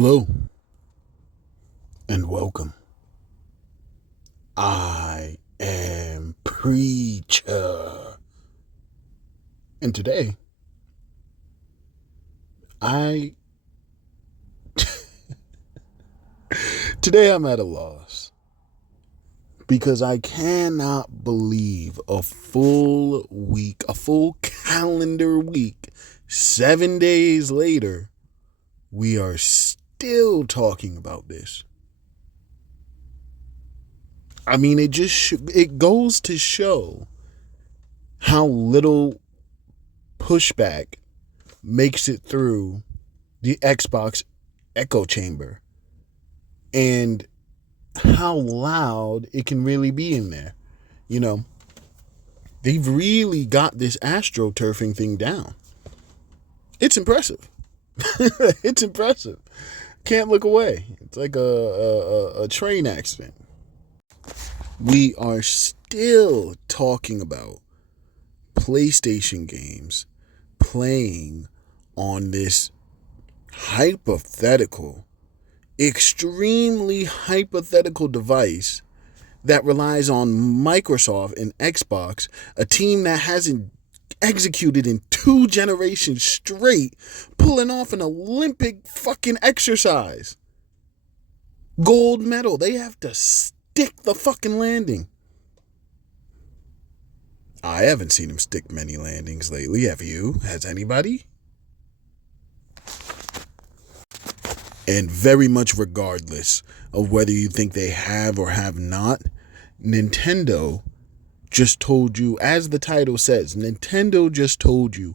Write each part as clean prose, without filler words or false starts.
Hello and welcome. I am Preacher. And I today I'm at a loss because I cannot believe a full week, a full calendar week, 7 days later, we are still talking about this. I mean, it goes to show how little pushback makes it through the Xbox echo chamber and how loud it can really be in there. You know, they've really got this astroturfing thing down. It's impressive. It's impressive. Can't look away. It's like a train accident. We are still talking about PlayStation games playing on this hypothetical, extremely hypothetical device that relies on Microsoft and Xbox, a team that hasn't executed in 2 generations straight, pulling off an Olympic fucking exercise. Gold medal. They have to stick the fucking landing. I haven't seen him stick many landings lately. Have you? Has anybody? And very much regardless of whether you think they have or have not, Nintendo just told you, as the title says, Nintendo just told you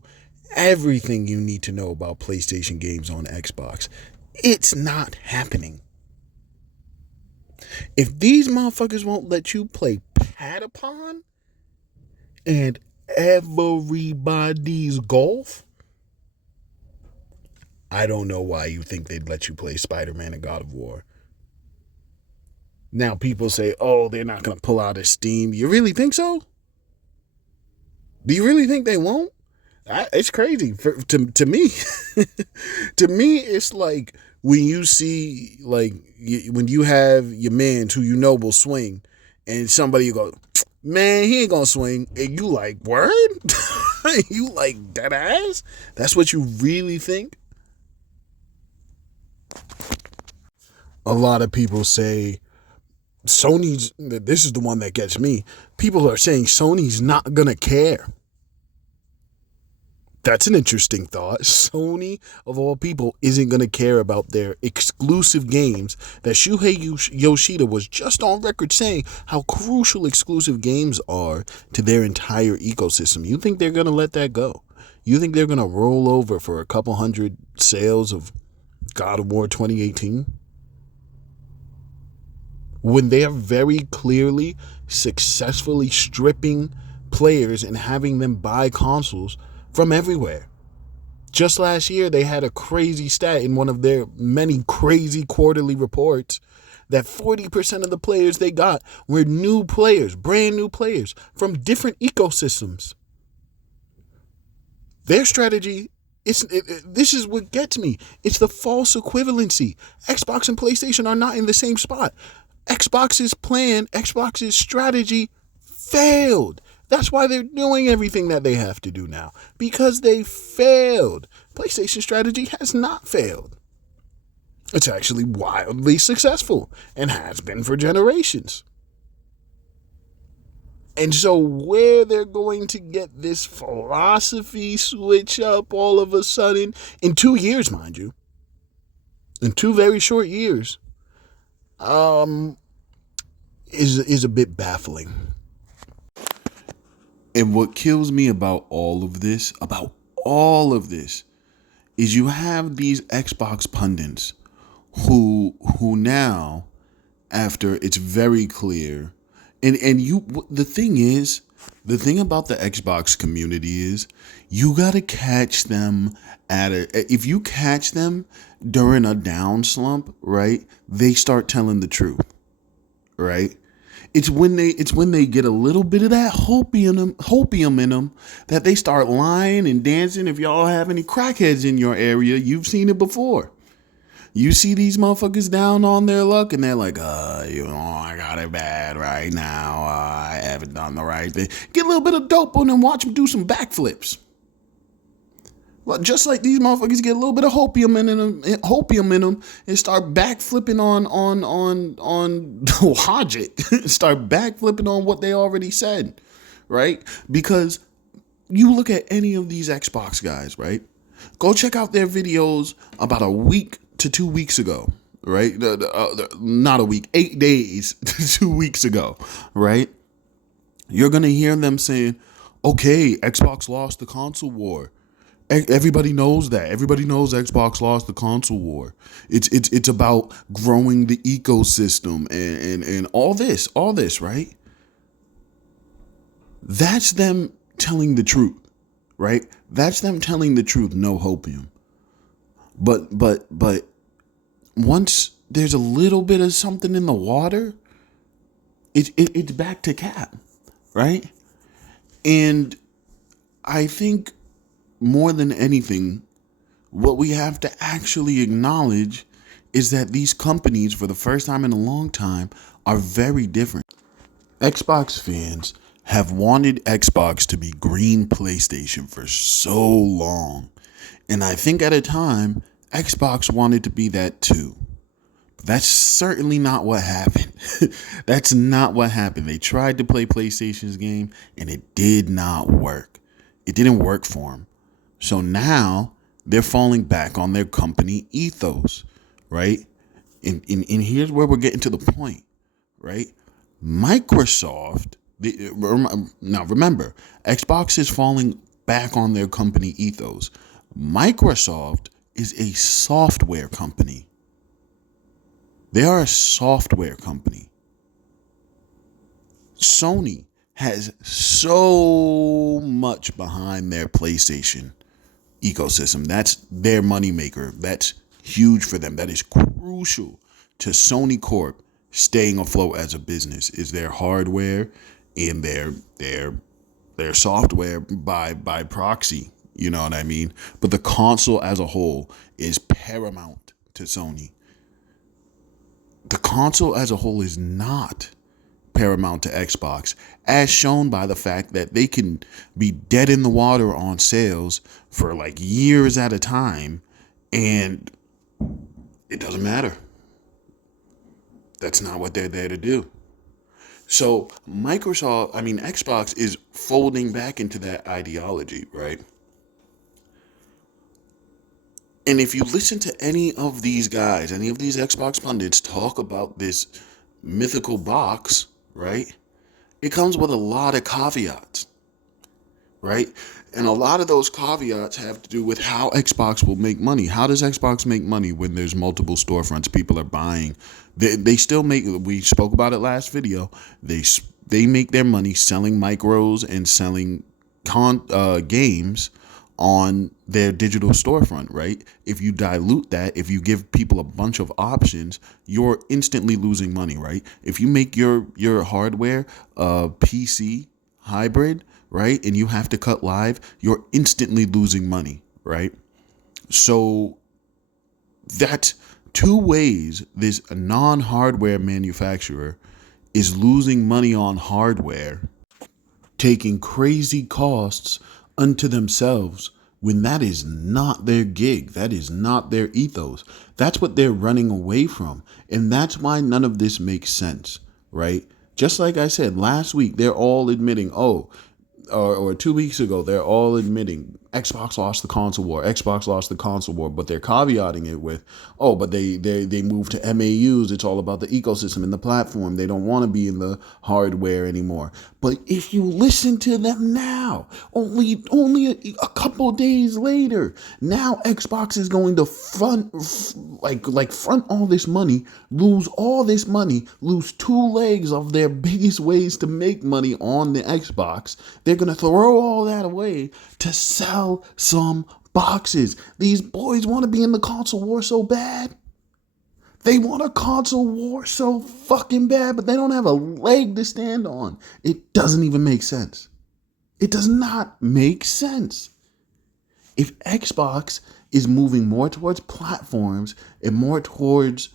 everything you need to know about PlayStation games on Xbox. It's not happening. If these motherfuckers won't let you play Patapon and everybody's golf, I don't know why you think they'd let you play Spider-Man and God of War. Now people say, oh, they're not going to pull out of Steam. You really think so? Do you really think they won't? It's crazy. To me, to me, it's like when you see, like, when you have your mans who you know will swing, and somebody go, man, he ain't gonna swing, and you like, word? You like that ass? That's what you really think? A lot of people say this is the one that gets me. People are saying Sony's not gonna care. That's an interesting thought. Sony, of all people, isn't going to care about their exclusive games that Shuhei Yoshida was just on record saying how crucial exclusive games are to their entire ecosystem. You think they're going to let that go? You think they're going to roll over for a couple hundred sales of God of War 2018? When they are very clearly successfully stripping players and having them buy consoles from everywhere. Just last year, they had a crazy stat in one of their many crazy quarterly reports that 40% of the players they got were new players, brand new players from different ecosystems. Their strategy, this is what gets me. It's the false equivalency. Xbox and PlayStation are not in the same spot. Xbox's plan, Xbox's strategy failed. That's why they're doing everything that they have to do now. Because they failed. PlayStation strategy has not failed. It's actually wildly successful and has been for generations. And so where they're going to get this philosophy switch up all of a sudden, in 2 years, mind you, in 2 very short years, is a bit baffling. And what kills me about all of this, is you have these Xbox pundits who now, after it's very clear, the thing about the Xbox community is you gotta catch them if you catch them during a down slump, right? They start telling the truth, right? It's when they get a little bit of that hopium in them that they start lying and dancing. If y'all have any crackheads in your area, you've seen it before. You see these motherfuckers down on their luck and they're like, I got it bad right now. I haven't done the right thing. Get a little bit of dope on them, watch them do some backflips. Well, just like these motherfuckers get a little bit of hopium in them, and start backflipping on logic, start backflipping on what they already said, right? Because you look at any of these Xbox guys, right? Go check out their videos about a week to 2 weeks ago, right? Not a week, 8 days to 2 weeks ago, right? You're gonna hear them saying, "Okay, Xbox lost the console war." Everybody knows that. Everybody knows Xbox lost the console war. It's about growing the ecosystem and all this, right? That's them telling the truth, right? That's them telling the truth, no hopium. But once there's a little bit of something in the water, it's back to cap, right? And I think more than anything, what we have to actually acknowledge is that these companies, for the first time in a long time, are very different. Xbox fans have wanted Xbox to be green PlayStation for so long. And I think at a time, Xbox wanted to be that too. But that's certainly not what happened. That's not what happened. They tried to play PlayStation's game and it did not work. It didn't work for them. So now they're falling back on their company ethos, right? And here's where we're getting to the point, right? Microsoft, now remember, Xbox is falling back on their company ethos. Microsoft is a software company. They are a software company. Sony has so much behind their PlayStation ecosystem. That's their moneymaker. That's huge for them. That is crucial to Sony Corp staying afloat as a business, is their hardware and their software by proxy. You know what I mean? But the console as a whole is paramount to Sony. The console as a whole is not paramount to Xbox, as shown by the fact that they can be dead in the water on sales for like years at a time, and it doesn't matter. That's not what they're there to do. So Xbox is folding back into that ideology, right? And if you listen to any of these guys, any of these Xbox pundits talk about this mythical box, right? It comes with a lot of caveats, right? And a lot of those caveats have to do with how Xbox will make money. How does Xbox make money when there's multiple storefronts? People are buying. They still make, we spoke about it last video, they make their money selling micros and selling games on their digital storefront, right? If you dilute that, if you give people a bunch of options, you're instantly losing money, right? If you make your hardware PC hybrid, right, and you have to cut live, you're instantly losing money, right? So that's two ways this non-hardware manufacturer is losing money on hardware, taking crazy costs unto themselves, when that is not their gig. That is not their ethos. That's what they're running away from. And that's why none of this makes sense, right? Just like I said, last week, they're all admitting, or 2 weeks ago, they're all admitting Xbox lost the console war. Xbox lost the console war, but they're caveating it with, but they moved to MAUs. It's all about the ecosystem and the platform. They don't want to be in the hardware anymore. But if you listen to them now, only a couple days later, now Xbox is going to front all this money, lose all this money, lose 2 legs of their biggest ways to make money on the Xbox. They're going to throw all that away to sell some boxes. These boys want to be in the console war so bad. They want a console war so fucking bad, but they don't have a leg to stand on. It doesn't even make sense. It does not make sense. If Xbox is moving more towards platforms and more towards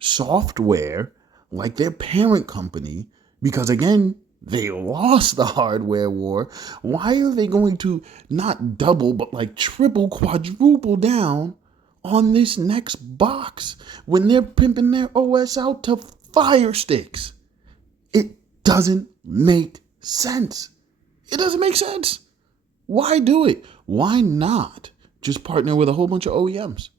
software like their parent company, because again, they lost the hardware war. Why are they going to not double but like triple, quadruple down on this next box when they're pimping their OS out to Fire Sticks? It doesn't make sense. It doesn't make sense. Why do it? Why not just partner with a whole bunch of OEMs?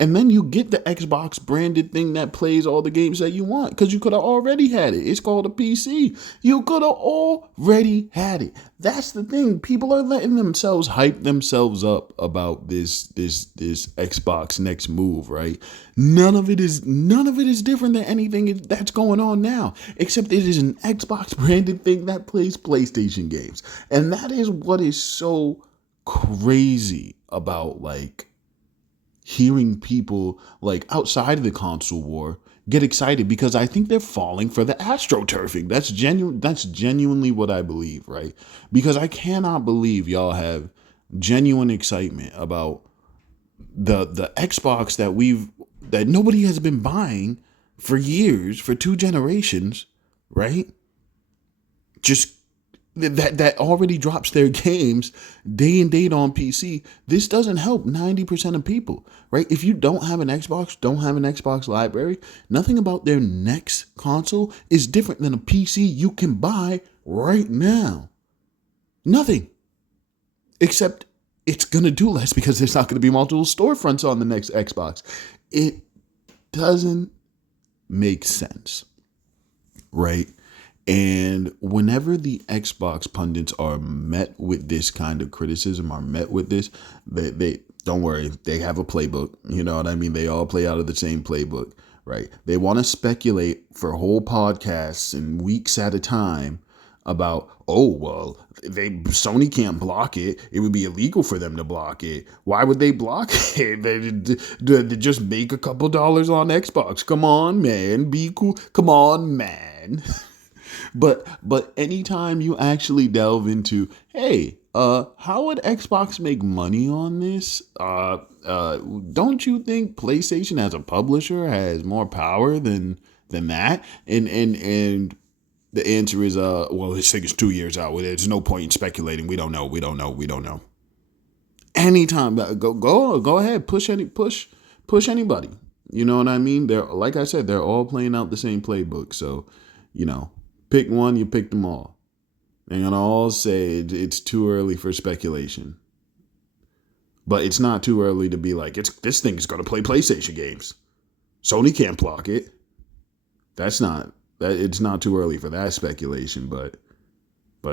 And then you get the Xbox branded thing that plays all the games that you want, because you could have already had it. It's called a PC. You could have already had it. That's the thing. People are letting themselves hype themselves up about this Xbox next move, right? None of it is different than anything that's going on now, except it is an Xbox branded thing that plays PlayStation games. And that is what is so crazy about like hearing people like outside of the console war get excited, because I think they're falling for the astroturfing. That's genuinely what I believe, right? Because I cannot believe y'all have genuine excitement about the Xbox that nobody has been buying for years, for 2 generations, right? Just that already drops their games day and date on PC. This doesn't help 90% of people, right? If you don't have an Xbox library, nothing about their next console is different than a PC you can buy right now. Nothing. Except it's going to do less because there's not going to be multiple storefronts on the next Xbox. It doesn't make sense, right? And whenever the Xbox pundits are met with this kind of criticism, are met with this, they don't worry, they have a playbook. You know what I mean? They all play out of the same playbook, right? They want to speculate for whole podcasts and weeks at a time about, oh, well, Sony can't block it. It would be illegal for them to block it. Why would they block it? They just make a couple dollars on Xbox. Come on, man. Be cool. Come on, man. But anytime you actually delve into, hey, how would Xbox make money on this? Don't you think PlayStation as a publisher has more power than that? And the answer is, well, this thing is 2 years out. There's no point in speculating. We don't know. Anytime, go ahead, push anybody. You know what I mean? They're, like I said, they're all playing out the same playbook. So, pick one, you pick them all. They're going to all say it's too early for speculation. But it's not too early to be like, this thing is going to play PlayStation games. Sony can't block it. It's not too early for that speculation, but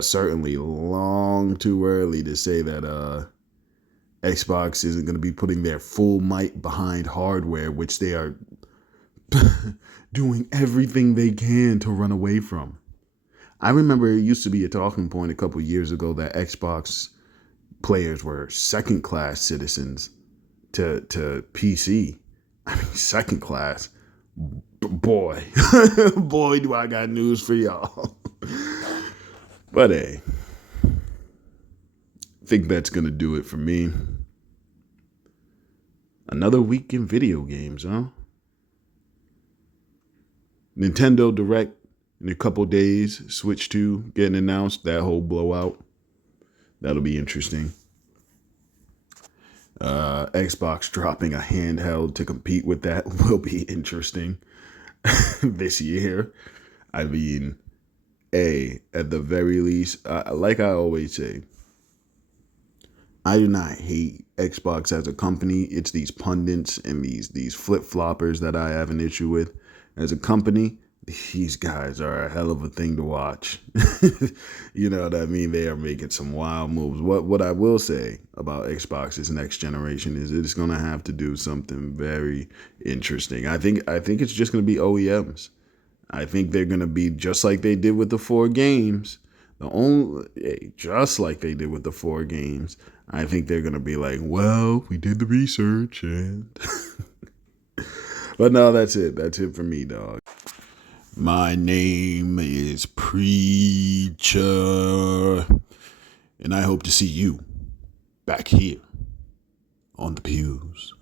certainly long too early to say that Xbox isn't going to be putting their full might behind hardware, which they are doing everything they can to run away from. I remember it used to be a talking point a couple years ago that Xbox players were second-class citizens to PC. I mean, second class. Boy, do I got news for y'all. But hey, I think that's going to do it for me. Another week in video games, huh? Nintendo Direct in a couple days, Switch 2 getting announced, that whole blowout. That'll be interesting. Xbox dropping a handheld to compete with that will be interesting this year. I mean, at the very least, like I always say, I do not hate Xbox as a company. It's these pundits and these flip-floppers that I have an issue with. As a company, these guys are a hell of a thing to watch. You know what I mean? They are making some wild moves. What I will say about Xbox's next generation is it's going to have to do something very interesting. I think it's just going to be OEMs. I think they're going to be just like they did with the 4 games. Just like they did with the 4 games. I think they're going to be like, well, we did the research and... But no, that's it. That's it for me, dog. My name is Preacher, and I hope to see you back here on the pews.